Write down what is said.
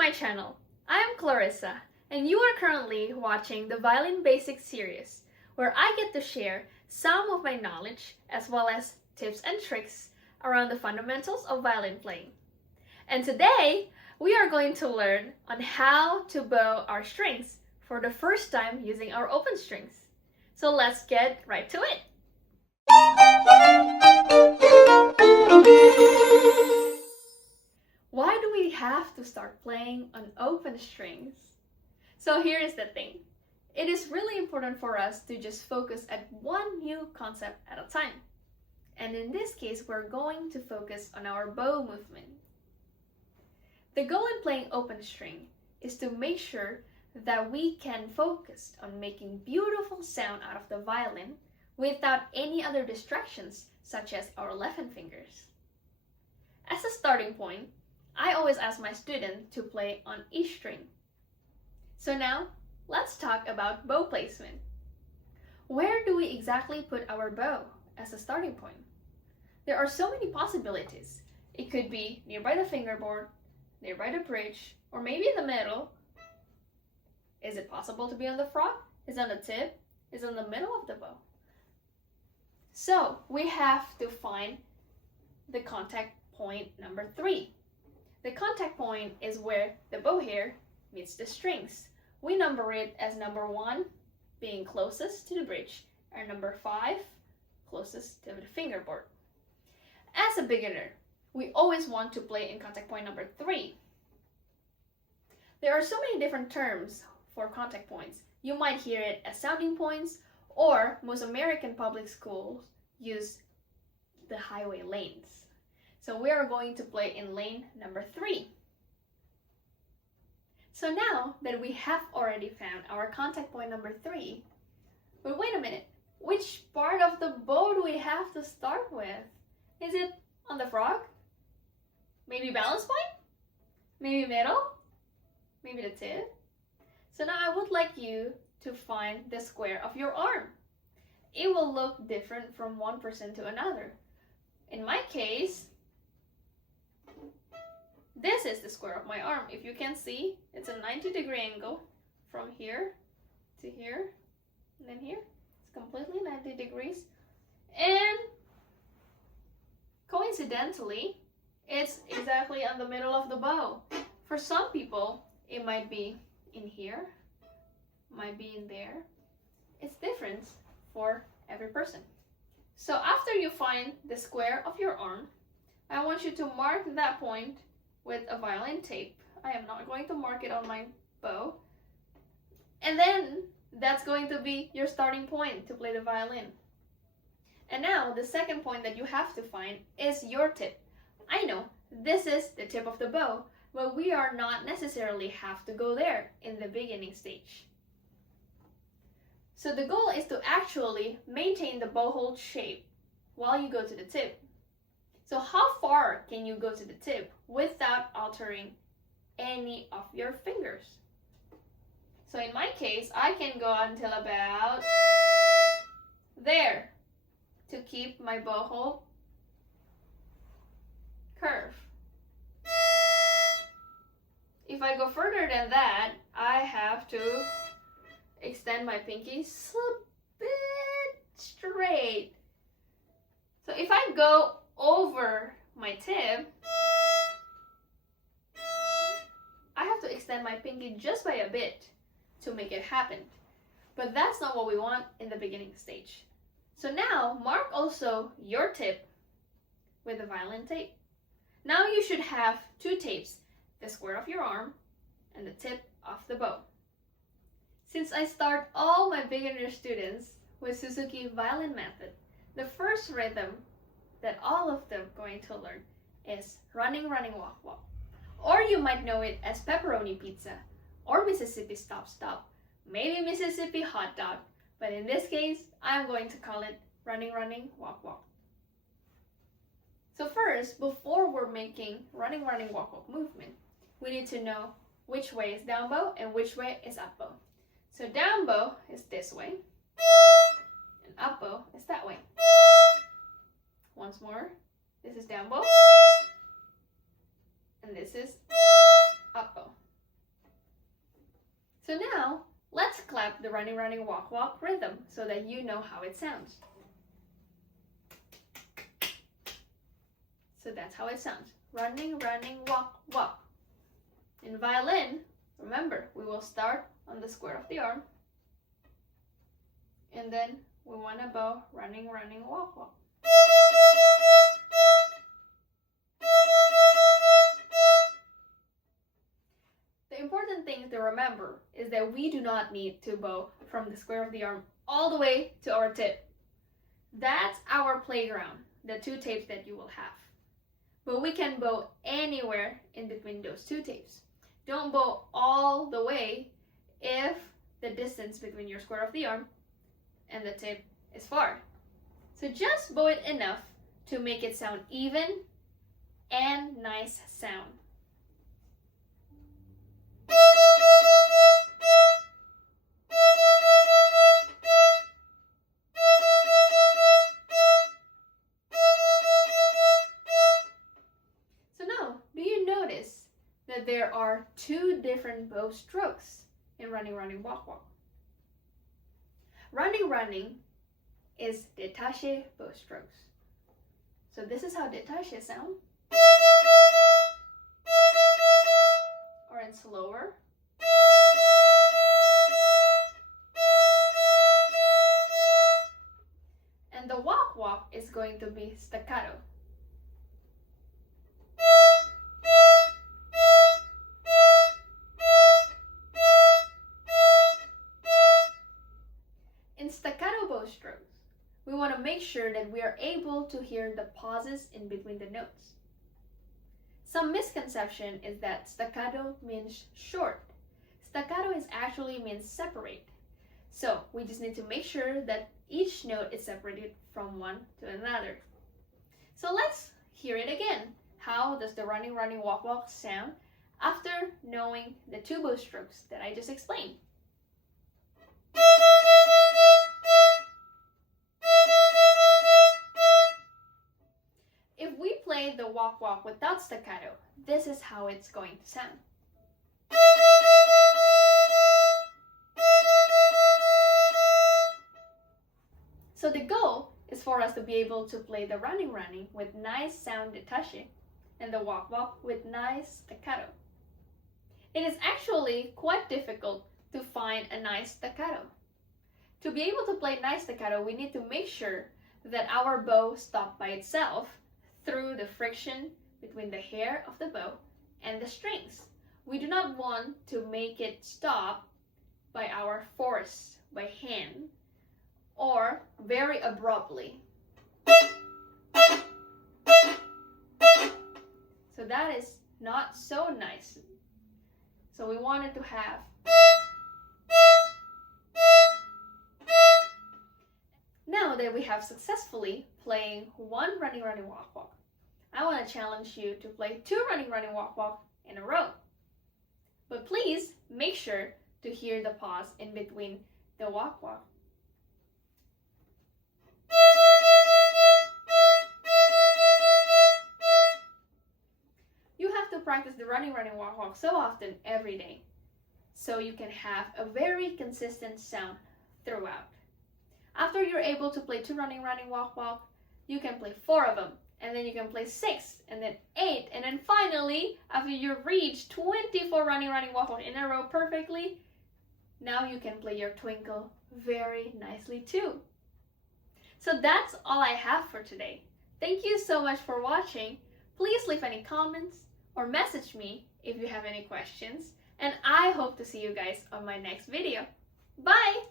my channel. I am Clarissa, and you are currently watching the Violin Basics series, where I get to share some of my knowledge as well as tips and tricks around the fundamentals of violin playing. And today, we are going to learn on how to bow our strings for the first time using our open strings. So let's get right to it! Why do we have to start playing on open strings? So here is the thing. It is really important for us to just focus at one new concept at a time. And in this case, we're going to focus on our bow movement. The goal in playing open string is to make sure that we can focus on making beautiful sound out of the violin without any other distractions such as our left hand fingers. As a starting point, I always ask my student to play on each string. So now, let's talk about bow placement. Where do we exactly put our bow as a starting point? There are so many possibilities. It could be nearby the fingerboard, nearby the bridge, or maybe in the middle. Is it possible to be on the frog? Is it on the tip? Is it in the middle of the bow? So we have to find the contact point number 3. The contact point is where the bow hair meets the strings. We number it as number 1 being closest to the bridge and number 5 closest to the fingerboard. As a beginner, we always want to play in contact point number 3. There are so many different terms for contact points. You might hear it as sounding points, or most American public schools use the highway lanes. So we are going to play in lane number 3. So now that we have already found our contact point number 3, but wait a minute, which part of the bow do we have to start with? Is it on the frog? Maybe balance point? Maybe middle? Maybe the tip? So now I would like you to find the square of your arm. It will look different from one person to another. In my case, this is the square of my arm. If you can see, it's a 90-degree angle from here to here, and then here. It's completely 90 degrees. And coincidentally, it's exactly on the middle of the bow. For some people, it might be in here, might be in there. It's different for every person. So after you find the square of your arm, I want you to mark that point with a violin tape. I am not going to mark it on my bow. And then that's going to be your starting point to play the violin. And now the second point that you have to find is your tip. I know this is the tip of the bow, but we are not necessarily have to go there in the beginning stage. So the goal is to actually maintain the bow hold shape while you go to the tip. So how far can you go to the tip without altering any of your fingers? So in my case, I can go until about there to keep my bow hold curve. If I go further than that, I have to extend my pinky a bit straight. So if I go over my tip, I have to extend my pinky just by a bit to make it happen. But that's not what we want in the beginning stage. So now mark also your tip with a violin tape. Now you should have 2 tapes, the square of your arm and the tip of the bow. Since I start all my beginner students with Suzuki violin method, the first rhythm that all of them going to learn is running, running, walk, walk. Or you might know it as pepperoni pizza, or Mississippi stop, stop, maybe Mississippi hot dog, but in this case, I'm going to call it running, running, walk, walk. So first, before we're making running, running, walk, walk movement, we need to know which way is down bow and which way is up bow. So down bow is this way, and up bow is that way. Once more, this is down bow, and this is up bow. So now, let's clap the running, running, walk, walk rhythm so that you know how it sounds. So that's how it sounds. Running, running, walk, walk. In violin, remember, we will start on the square of the arm. And then we want to bow running, running, walk, walk. The important thing to remember is that we do not need to bow from the square of the arm all the way to our tip. That's our playground, the two tapes that you will have. But we can bow anywhere in between those two tapes. Don't bow all the way if the distance between your square of the arm and the tip is far. So just bow it enough to make it sound even and nice sound. So now, do you notice that there are two different bow strokes in running, running, walk, walk? Running, running is détaché bow strokes. So this is how détaché sound. Or in slower. And the walk, walk is going to be staccato. In staccato bow strokes, we want to make sure that we are able to hear the pauses in between the notes. Some misconception is that staccato means short. Staccato actually means separate. So we just need to make sure that each note is separated from one to another. So let's hear it again. How does the running, running, walk, walk sound after knowing the two bow strokes that I just explained? If we play the walk, walk without staccato, this is how it's going to sound. So the goal is for us to be able to play the running, running with nice sound détaché and the walk, walk with nice staccato. It is actually quite difficult to find a nice staccato. To be able to play nice staccato, we need to make sure that our bow stops by itself through the friction between the hair of the bow and the strings. We do not want to make it stop by our force, by hand, or very abruptly. So that is not so nice. So we wanted to have Now that we have successfully playing one running, running, walk, walk, I want to challenge you to play two running, running, walk, walk in a row. But please make sure to hear the pause in between the walk, walk. You have to practice the running, running, walk, walk so often every day so you can have a very consistent sound throughout. After you're able to play two running, running, walk, walk, you can play 4 of them, and then you can play 6, and then 8, and then finally, after you reach 24 running, running, walk, walk in a row perfectly, now you can play your twinkle very nicely too. So that's all I have for today. Thank you so much for watching. Please leave any comments or message me if you have any questions, and I hope to see you guys on my next video. Bye!